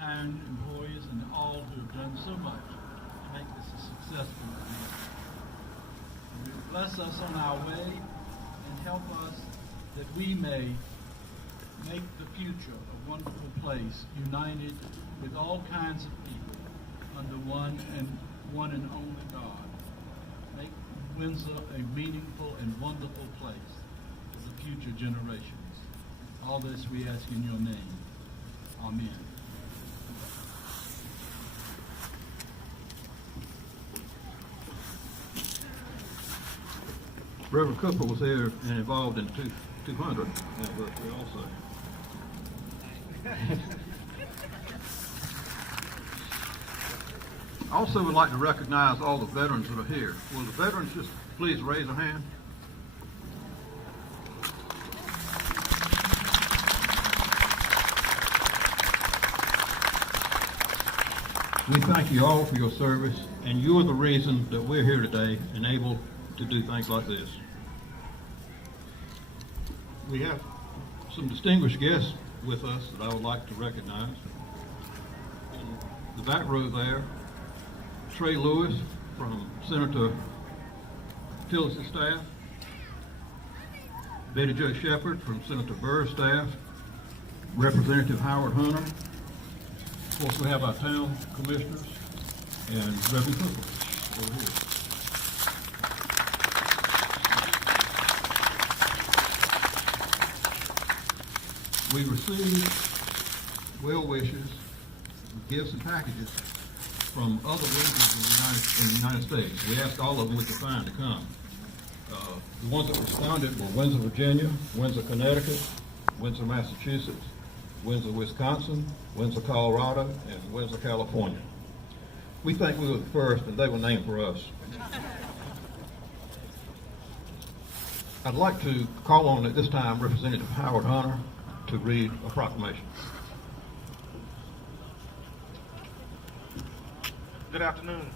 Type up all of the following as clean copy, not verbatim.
town employees, and all who have done so much to make this a successful event. Bless us on our way and help us that we may make the future a wonderful place, united with all kinds of people under one and only God. Make Windsor a meaningful and wonderful place for the future generations. All this we ask in your name. Amen. Reverend Cooper was here and involved in 200 anniversary also. Also would like to recognize all the veterans that are here. Will the veterans just please raise their hand? We thank you all for your service, and you are the reason that we're here today and able to do things like this. We have some distinguished guests with us that I would like to recognize. In the back row there, Trey Lewis from Senator Tillis' staff, Betty Jo Shepherd from Senator Burr's staff, Representative Howard Hunter. Of course, we have our town commissioners and Reverend Cooper over here. We received well wishes, gifts, and packages from other regions in the United States. We asked all of them we could find to come. The ones that responded were Windsor, Virginia, Windsor, Connecticut, Windsor, Massachusetts, Windsor, Wisconsin, Windsor, Colorado, and Windsor, California. We think we were the first, and they were named for us. I'd like to call on at this time Representative Howard Hunter to read a proclamation. Good afternoon.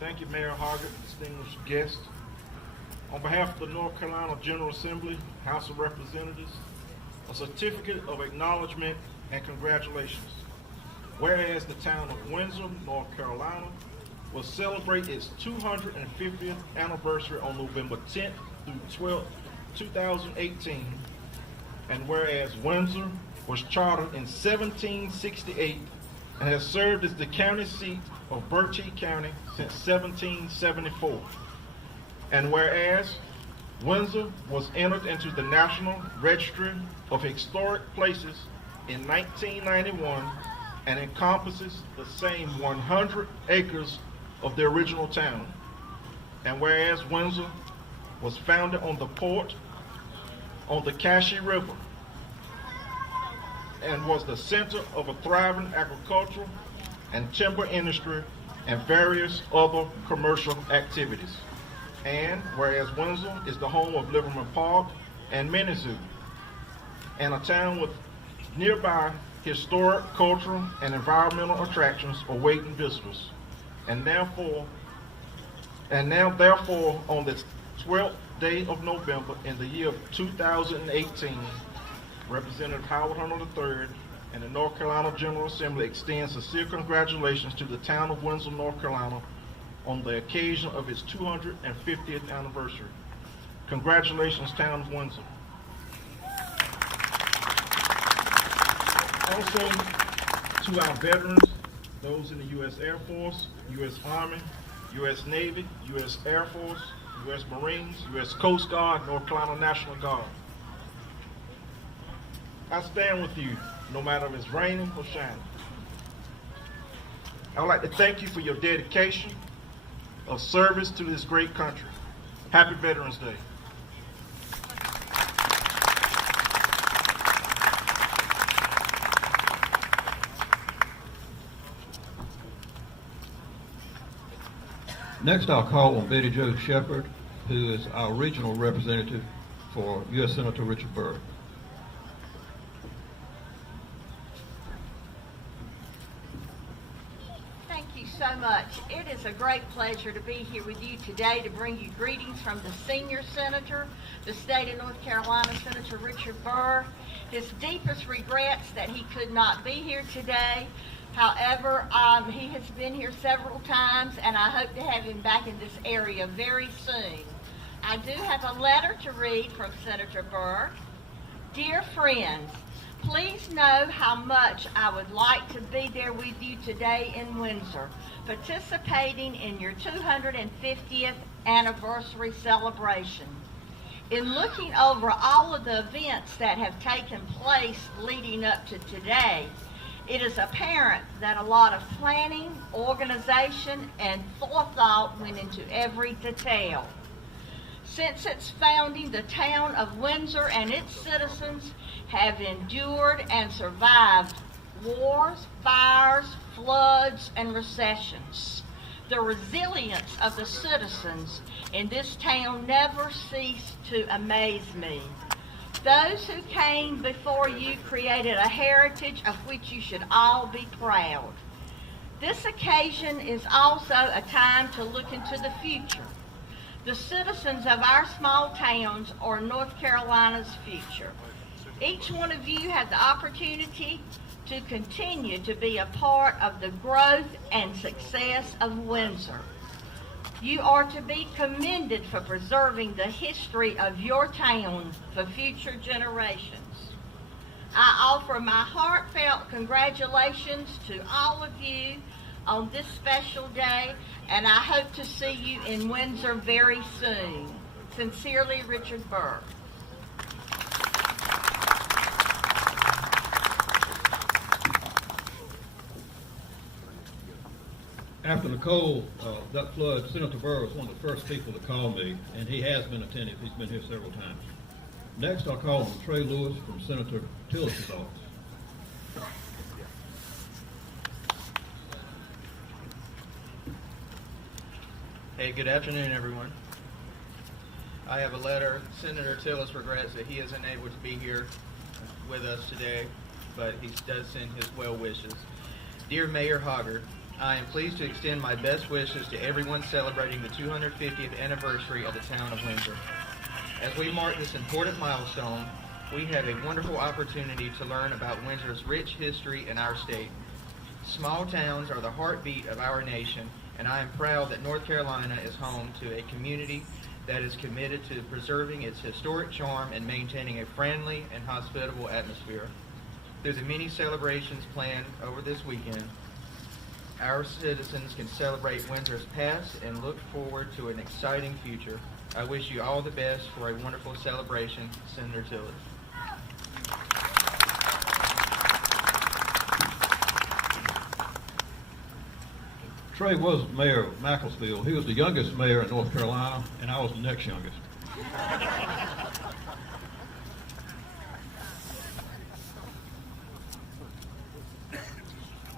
Thank you, Mayor Hoggett, distinguished guests. On behalf of the North Carolina General Assembly, House of Representatives, a certificate of acknowledgement and congratulations. Whereas the town of Windsor, North Carolina, will celebrate its 250th anniversary on November 10th through 12th, 2018, and whereas Windsor was chartered in 1768 and has served as the county seat of Bertie County since 1774, and whereas Windsor was entered into the National Registry of Historic Places in 1991 and encompasses the same 100 acres of the original town, and whereas Windsor was founded on the port on the Cashy River and was the center of a thriving agricultural and timber industry and various other commercial activities. And whereas Windsor is the home of Liverman Park and Mini Zoo, and a town with nearby historic, cultural, and environmental attractions awaiting visitors. And now therefore on this 12th day of November in the year of 2018, Representative Howard Hunter III and the North Carolina General Assembly extend sincere congratulations to the town of Windsor, North Carolina on the occasion of its 250th anniversary. Congratulations, town of Windsor. Also, to our veterans, those in the U.S. Air Force, U.S. Army, U.S. Navy, U.S. Air Force, U.S. Marines, U.S. Coast Guard, North Carolina National Guard. I stand with you, no matter if it's raining or shining. I would like to thank you for your dedication of service to this great country. Happy Veterans Day. Next, I'll call on Betty Jo Shepherd, who is our regional representative for U.S. Senator Richard Burr. Thank you so much. It is a great pleasure to be here with you today to bring you greetings from the senior senator, the state of North Carolina, Senator Richard Burr. His deepest regrets that he could not be here today. However, he has been here several times, and I hope to have him back in this area very soon. I do have a letter to read from Senator Burr. Dear friends, please know how much I would like to be there with you today in Windsor, participating in your 250th anniversary celebration. In looking over all of the events that have taken place leading up to today, it is apparent that a lot of planning, organization, and forethought went into every detail. Since its founding, the town of Windsor and its citizens have endured and survived wars, fires, floods, and recessions. The resilience of the citizens in this town never ceased to amaze me. Those who came before you created a heritage of which you should all be proud. This occasion is also a time to look into the future. The citizens of our small towns are North Carolina's future. Each one of you had the opportunity to continue to be a part of the growth and success of Windsor. You are to be commended for preserving the history of your town for future generations. I offer my heartfelt congratulations to all of you on this special day, and I hope to see you in Windsor very soon. Sincerely, Richard Burr. After Nicole, that flood, Senator Burr was one of the first people to call me, and he has been attentive. He's been here several times. Next, I'll call on Trey Lewis from Senator Tillis's office. Hey, good afternoon, everyone. I have a letter. Senator Tillis regrets that he isn't able to be here with us today, but he does send his well wishes. Dear Mayor Hoggard, I am pleased to extend my best wishes to everyone celebrating the 250th anniversary of the town of Windsor. As we mark this important milestone, we have a wonderful opportunity to learn about Windsor's rich history in our state. Small towns are the heartbeat of our nation, and I am proud that North Carolina is home to a community that is committed to preserving its historic charm and maintaining a friendly and hospitable atmosphere. Through the many celebrations planned over this weekend, our citizens can celebrate Windsor's past and look forward to an exciting future. I wish you all the best for a wonderful celebration, Senator Tillis. Trey was mayor of Macclesfield. He was the youngest mayor in North Carolina, and I was the next youngest.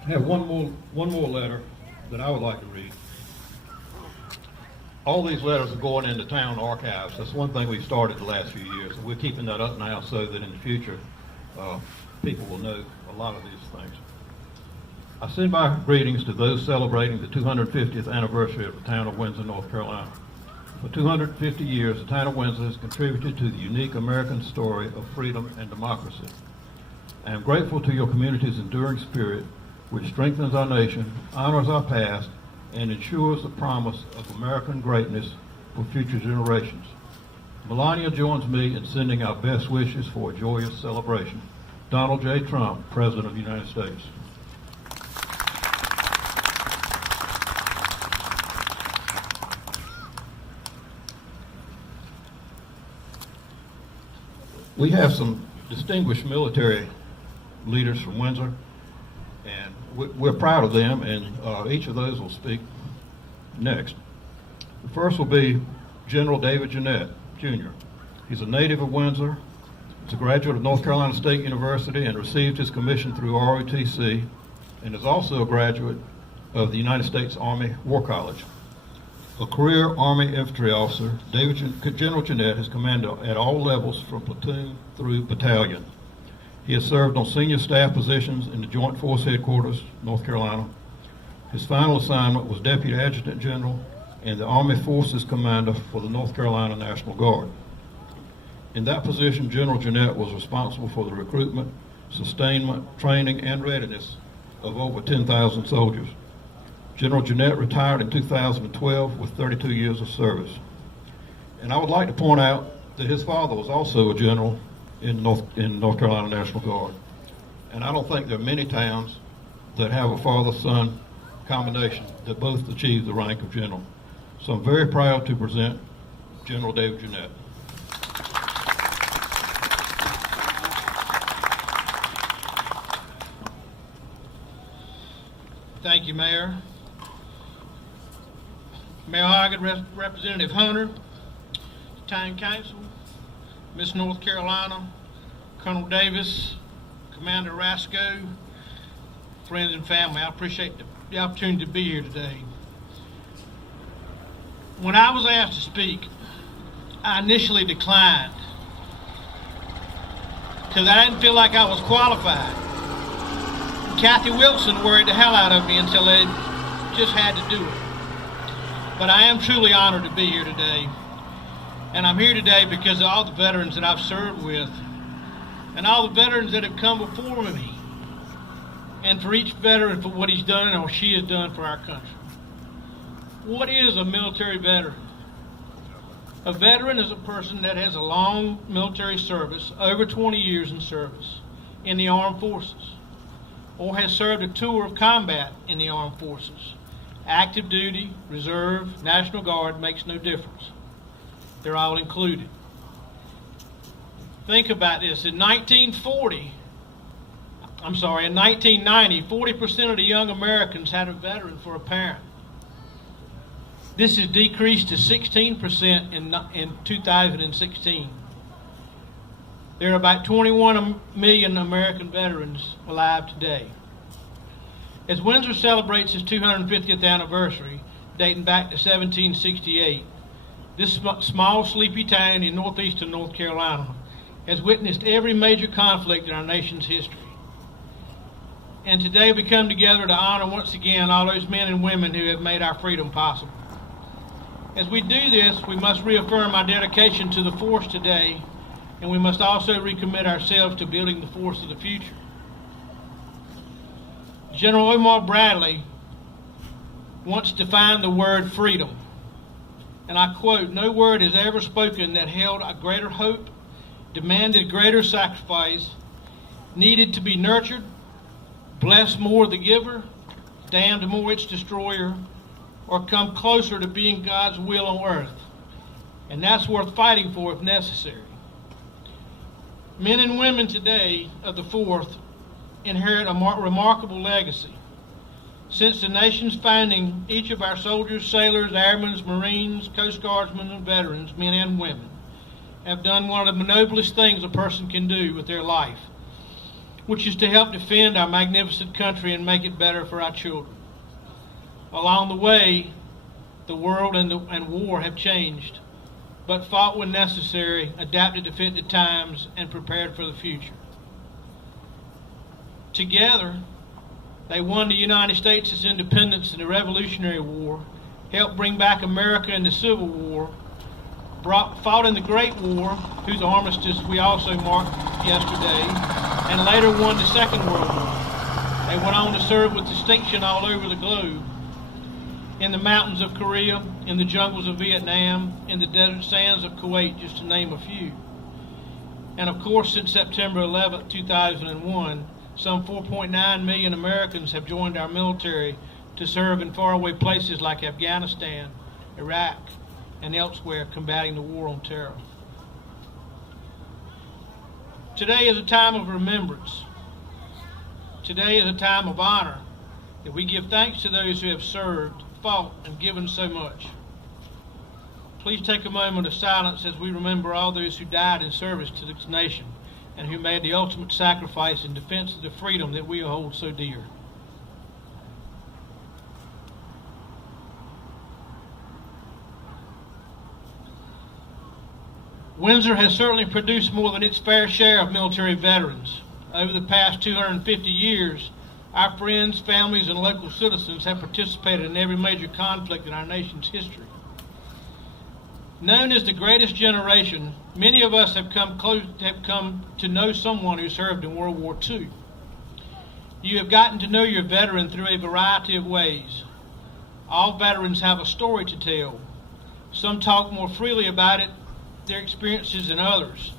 I have one more letter that I would like to read. All these letters are going into town archives. That's one thing we've started the last few years, and we're keeping that up now so that in the future people will know a lot of these things. I send my greetings to those celebrating the 250th anniversary of the town of Windsor, North Carolina. For 250 years, the town of Windsor has contributed to the unique American story of freedom and democracy. I am grateful to your community's enduring spirit, which strengthens our nation, honors our past, and ensures the promise of American greatness for future generations. Melania joins me in sending our best wishes for a joyous celebration. Donald J. Trump, President of the United States. We have some distinguished military leaders from Windsor, and we're proud of them, and each of those will speak next. The first will be General David Jennette, Jr. He's a native of Windsor. He's a graduate of North Carolina State University and received his commission through ROTC, and is also a graduate of the United States Army War College. A career Army infantry officer, General Jennette has commanded at all levels from platoon through battalion. He has served on senior staff positions in the Joint Force Headquarters, North Carolina, His final assignment was Deputy Adjutant General and the Army Forces Commander for the North Carolina National Guard. In that position, General Jennette was responsible for the recruitment, sustainment, training, and readiness of over 10,000 soldiers. General Jennette retired in 2012 with 32 years of service. And I would like to point out that his father was also a general in North Carolina National Guard. And I don't think there are many towns that have a father-son combination that both achieve the rank of general. So I'm very proud to present General David Jennette. Thank you, Mayor. Mayor Hoggett, Representative Hunter, Town Council, Miss North Carolina, Colonel Davis, Commander Rasco, friends and family. I appreciate the opportunity to be here today. When I was asked to speak, I initially declined because I didn't feel like I was qualified. Kathy Wilson worried the hell out of me until they just had to do it. But I am truly honored to be here today. And I'm here today because of all the veterans that I've served with and all the veterans that have come before me. And for each veteran for what he's done or she has done for our country. What is a military veteran? A veteran is a person that has a long military service, over 20 years in service in the armed forces, or has served a tour of combat in the armed forces. Active duty, reserve, National Guard makes no difference. They're all included. Think about this. In 1990, 40% of the young Americans had a veteran for a parent. This has decreased to 16% in 2016. There are about 21 million American veterans alive today. As Windsor celebrates its 250th anniversary, dating back to 1768, this small, sleepy town in northeastern North Carolina has witnessed every major conflict in our nation's history. And today we come together to honor once again all those men and women who have made our freedom possible. As we do this, we must reaffirm our dedication to the force today, and we must also recommit ourselves to building the force of the future. General Omar Bradley once defined the word freedom, and I quote, "No word is ever spoken that held a greater hope, demanded greater sacrifice, needed to be nurtured, blessed more the giver, damned more its destroyer, or come closer to being God's will on earth. And that's worth fighting for if necessary." Men and women today of the 4th inherit a remarkable legacy. Since the nation's founding, each of our soldiers, sailors, airmen, Marines, Coast Guardsmen, and veterans, men and women, have done one of the noblest things a person can do with their life, which is to help defend our magnificent country and make it better for our children. Along the way, the world and war have changed, but fought when necessary, adapted to fit the times, and prepared for the future. Together, they won the United States its independence in the Revolutionary War, helped bring back America in the Civil War, fought in the Great War, whose armistice we also marked yesterday, and later won the Second World War. They went on to serve with distinction all over the globe, in the mountains of Korea, in the jungles of Vietnam, in the desert sands of Kuwait, just to name a few. And of course, since September 11, 2001, some 4.9 million Americans have joined our military to serve in faraway places like Afghanistan, Iraq, and elsewhere combating the war on terror. Today is a time of remembrance. Today is a time of honor, that we give thanks to those who have served, fought, and given so much. Please take a moment of silence as we remember all those who died in service to this nation and who made the ultimate sacrifice in defense of the freedom that we hold so dear. Windsor has certainly produced more than its fair share of military veterans. Over the past 250 years, Our friends, families, and local citizens have participated in every major conflict in our nation's history. Known as the greatest generation, many of us have come to know someone who served in World War II. You have gotten to know your veteran through a variety of ways. All veterans have a story to tell. Some talk more freely about their experiences than others.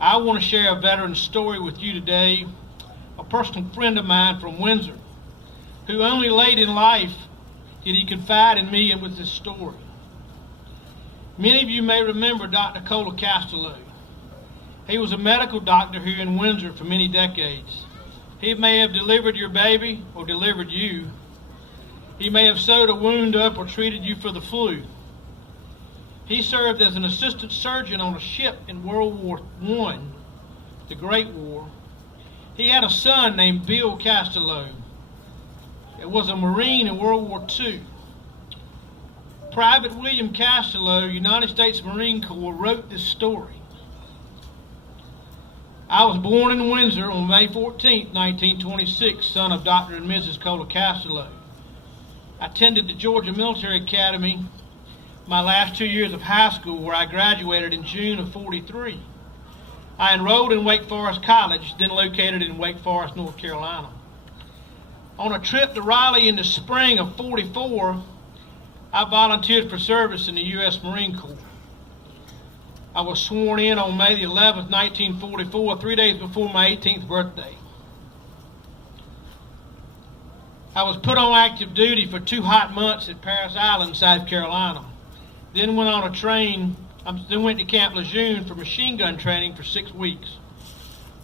I want to share a veteran's story with you today, a personal friend of mine from Windsor, who only late in life did he confide in me and with his story. Many of you may remember Dr. Cola Castello. He was a medical doctor here in Windsor for many decades. He may have delivered your baby or delivered you. He may have sewed a wound up or treated you for the flu. He served as an assistant surgeon on a ship in World War I, the Great War. He had a son named Bill Castello. It was a Marine in World War II. Private William Castello, United States Marine Corps, wrote this story. I was born in Windsor on May 14, 1926, son of Dr. and Mrs. Cola Castello. I attended the Georgia Military Academy my last 2 years of high school, where I graduated in June of '43. I enrolled in Wake Forest College, then located in Wake Forest, North Carolina. On a trip to Raleigh in the spring of '44, I volunteered for service in the U.S. Marine Corps. I was sworn in on May the 11th, 1944, 3 days before my 18th birthday. I was put on active duty for 2 hot months at Parris Island, South Carolina. Then went on a train, then went to Camp Lejeune for machine gun training for 6 weeks.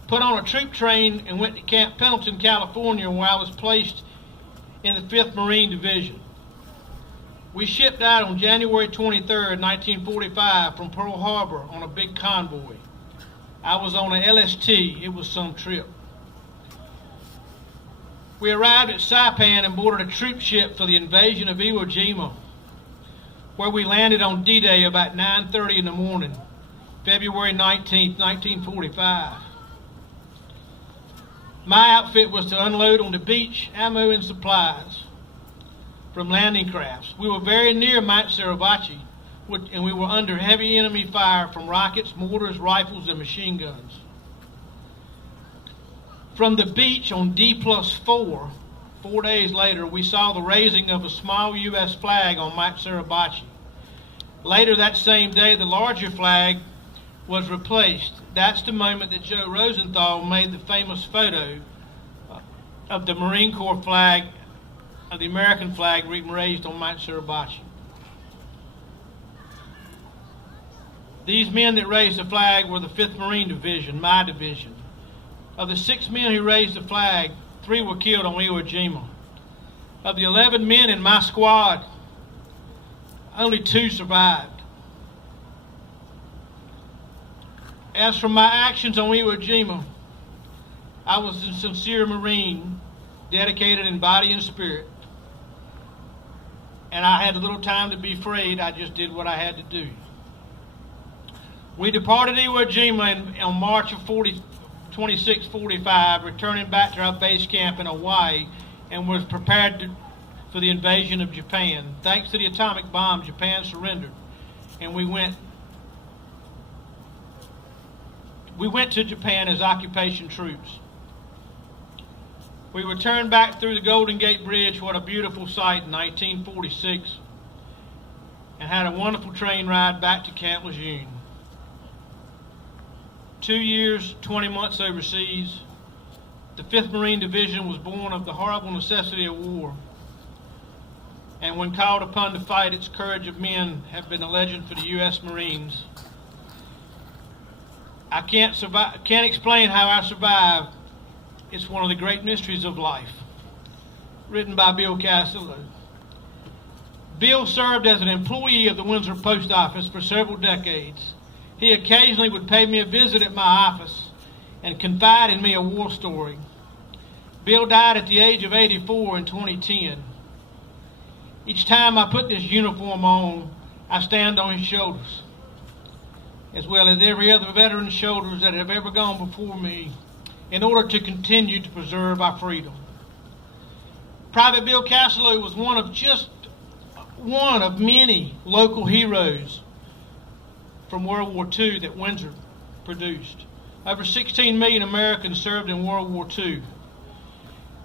Put on a troop train and went to Camp Pendleton, California, where I was placed in the 5th Marine Division. We shipped out on January 23rd, 1945 from Pearl Harbor on a big convoy. I was on an LST. It was some trip. We arrived at Saipan and boarded a troop ship for the invasion of Iwo Jima, where we landed on D-Day about 9:30 in the morning, February 19th, 1945. My outfit was to unload on the beach ammo and supplies from landing crafts. We were very near Mount Suribachi, and we were under heavy enemy fire from rockets, mortars, rifles, and machine guns. From the beach on D+4, 4 days later, we saw the raising of a small U.S. flag on Mount Suribachi. Later that same day, the larger flag was replaced. That's the moment that Joe Rosenthal made the famous photo of the Marine Corps flag, of the American flag raised on Mount Suribachi. These men that raised the flag were the 5th Marine Division, my division. Of the 6 men who raised the flag, 3 were killed on Iwo Jima. Of the 11 men in my squad, only 2 survived. As for my actions on Iwo Jima, I was a sincere Marine, dedicated in body and spirit. And I had little time to be afraid. I just did what I had to do. We departed Iwo Jima on March of 2645, returning back to our base camp in Hawaii, and was prepared for the invasion of Japan. Thanks to the atomic bomb, Japan surrendered, and we went to Japan as occupation troops. We returned back through the Golden Gate Bridge, what a beautiful sight, in 1946, and had a wonderful train ride back to Camp Lejeune. 2 years, 20 months overseas, the 5th Marine Division was born of the horrible necessity of war. And when called upon to fight, its courage of men have been a legend for the U.S. Marines. I can't explain how I survived. It's one of the great mysteries of life. Written by Bill Castello. Bill served as an employee of the Windsor Post Office for several decades. He occasionally would pay me a visit at my office and confide in me a war story. Bill died at the age of 84 in 2010. Each time I put this uniform on, I stand on his shoulders, as well as every other veteran's shoulders that have ever gone before me, in order to continue to preserve our freedom. Private Bill Castello was one of many local heroes from World War II that Windsor produced. Over 16 million Americans served in World War II.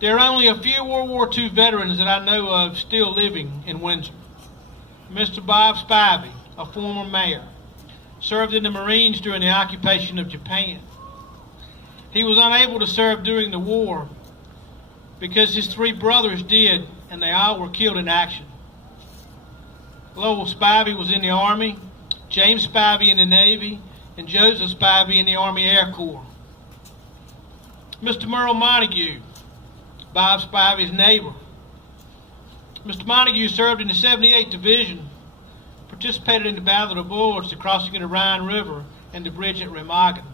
There are only a few World War II veterans that I know of still living in Windsor. Mr. Bob Spivey, a former mayor, served in the Marines during the occupation of Japan. He was unable to serve during the war because his 3 brothers did, and they all were killed in action. Lowell Spivey was in the Army, James Spivey in the Navy, and Joseph Spivey in the Army Air Corps. Mr. Merle Montague, Bob Spivey's neighbor. Mr. Montague served in the 78th Division, participated in the Battle of the Bulge, the crossing of the Rhine River, and the bridge at Remagen,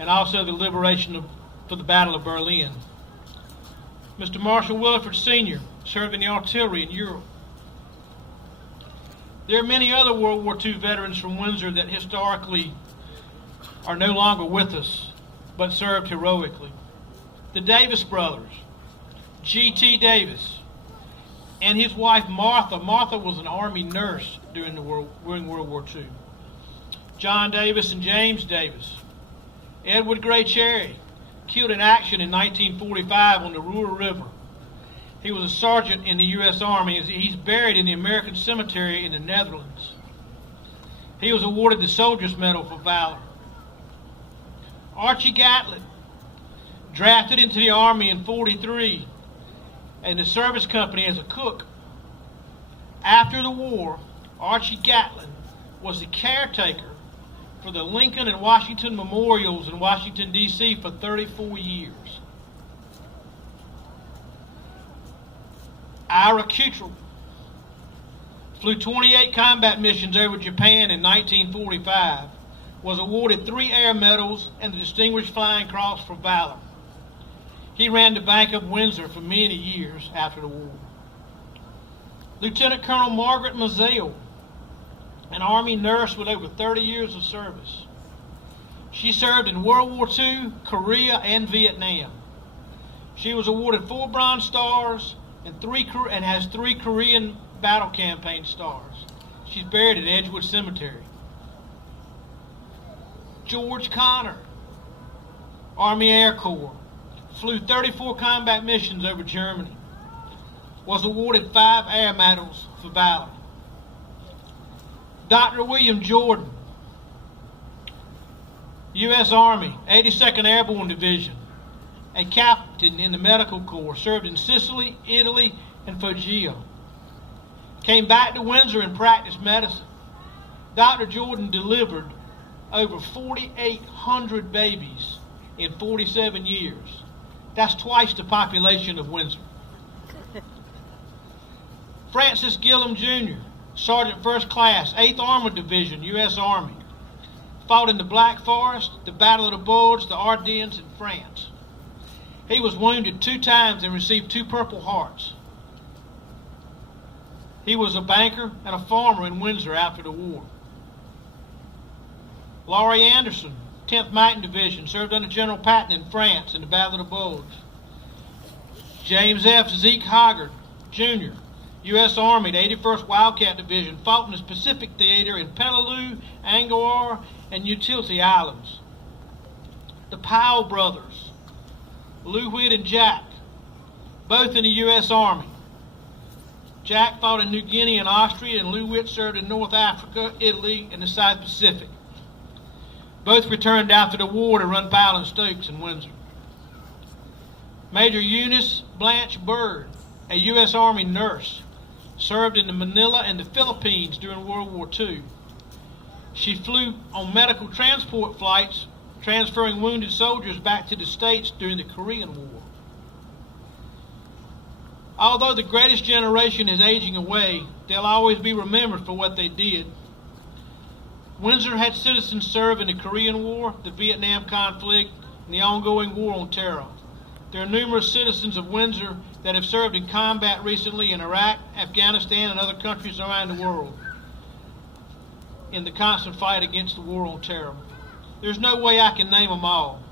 and also the liberation for the Battle of Berlin. Mr. Marshall Williford Sr. served in the artillery in Europe. There are many other World War II veterans from Windsor that historically are no longer with us, but served heroically. The Davis brothers, G.T. Davis, and his wife Martha. Martha was an Army nurse during World War II. John Davis and James Davis. Edward Gray Cherry, killed in action in 1945 on the Ruhr River. He was a sergeant in the U.S. Army. He's buried in the American Cemetery in the Netherlands. He was awarded the Soldier's Medal for valor. Archie Gatlin, drafted into the Army in '43 in the service company as a cook. After the war, Archie Gatlin was the caretaker for the Lincoln and Washington memorials in Washington, D.C. for 34 years. Ira Kutrell flew 28 combat missions over Japan in 1945, was awarded 3 Air Medals and the Distinguished Flying Cross for valor. He ran the Bank of Windsor for many years after the war. Lieutenant Colonel Margaret Mazzell, an Army nurse with over 30 years of service. She served in World War II, Korea, and Vietnam. She was awarded 4 Bronze Stars and has 3 Korean Battle Campaign Stars. She's buried at Edgewood Cemetery. George Connor, Army Air Corps, flew 34 combat missions over Germany, was awarded 5 Air Medals for valor. Dr. William Jordan, U.S. Army, 82nd Airborne Division, a captain in the Medical Corps, served in Sicily, Italy, and Foggia. Came back to Windsor and practiced medicine. Dr. Jordan delivered over 4,800 babies in 47 years. That's twice the population of Windsor. Francis Gillum Jr., Sergeant First Class, 8th Armored Division, U.S. Army. Fought in the Black Forest, the Battle of the Bulge, the Ardennes, and France. He was wounded 2 times and received 2 Purple Hearts. He was a banker and a farmer in Windsor after the war. Laurie Anderson, 10th Mountain Division, served under General Patton in France in the Battle of the Bulge. James F. Zeke Hoggard, Jr., U.S. Army, the 81st Wildcat Division, fought in the Pacific Theater in Peleliu, Angkor, and Utility Islands. The Powell brothers, Lou Whitt and Jack, both in the U.S. Army. Jack fought in New Guinea and Austria, and Lou Whitt served in North Africa, Italy, and the South Pacific. Both returned after the war to run Powell and Stokes in Windsor. Major Eunice Blanche Bird, a U.S. Army nurse, served in Manila and the Philippines during World War II. She flew on medical transport flights, transferring wounded soldiers back to the States during the Korean War. Although the greatest generation is aging away, they'll always be remembered for what they did. Windsor had citizens serve in the Korean War, the Vietnam conflict, and the ongoing war on terror. There are numerous citizens of Windsor that have served in combat recently in Iraq, Afghanistan, and other countries around the world in the constant fight against the war on terror. There's no way I can name them all.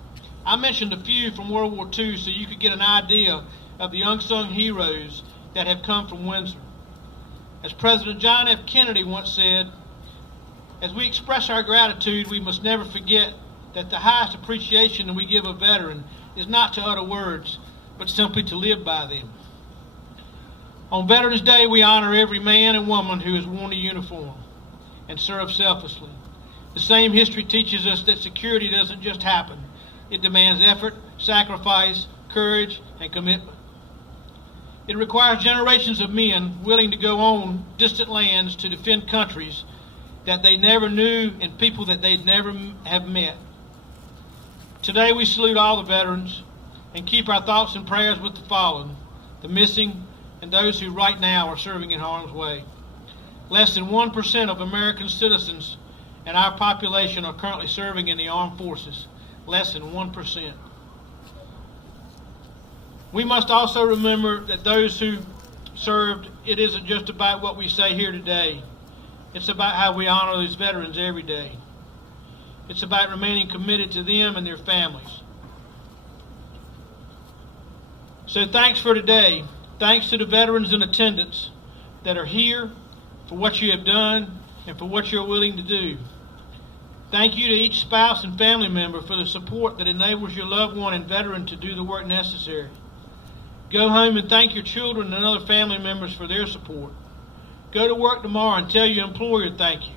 I mentioned a few from World War II so you could get an idea of the unsung heroes that have come from Windsor. As President John F. Kennedy once said, as we express our gratitude, we must never forget that the highest appreciation that we give a veteran is not to utter words, but simply to live by them. On Veterans Day, we honor every man and woman who has worn a uniform and served selflessly. The same history teaches us that security doesn't just happen. It demands effort, sacrifice, courage, and commitment. It requires generations of men willing to go on distant lands to defend countries that they never knew and people that they'd never have met. Today we salute all the veterans and keep our thoughts and prayers with the fallen, the missing, and those who right now are serving in harm's way. Less than 1% of American citizens in our population are currently serving in the armed forces. Less than 1%. We must also remember that those who served, it isn't just about what we say here today. It's about how we honor these veterans every day. It's about remaining committed to them and their families. So thanks for today. Thanks to the veterans in attendance that are here for what you have done and for what you're willing to do. Thank you to each spouse and family member for the support that enables your loved one and veteran to do the work necessary. Go home and thank your children and other family members for their support. Go to work tomorrow and tell your employer thank you.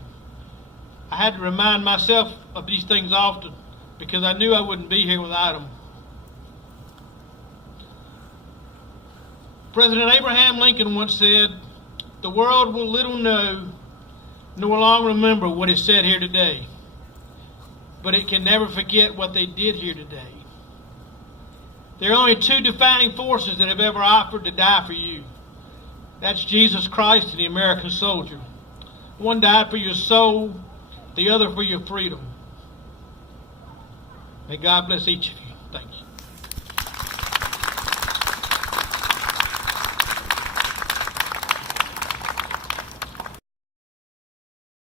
I had to remind myself of these things often because I knew I wouldn't be here without them. President Abraham Lincoln once said, "The world will little know nor long remember what is said here today, but it can never forget what they did here today." There are only two defining forces that have ever offered to die for you. That's Jesus Christ and the American soldier. One died for your soul, the other for your freedom. May God bless each of you. Thank you.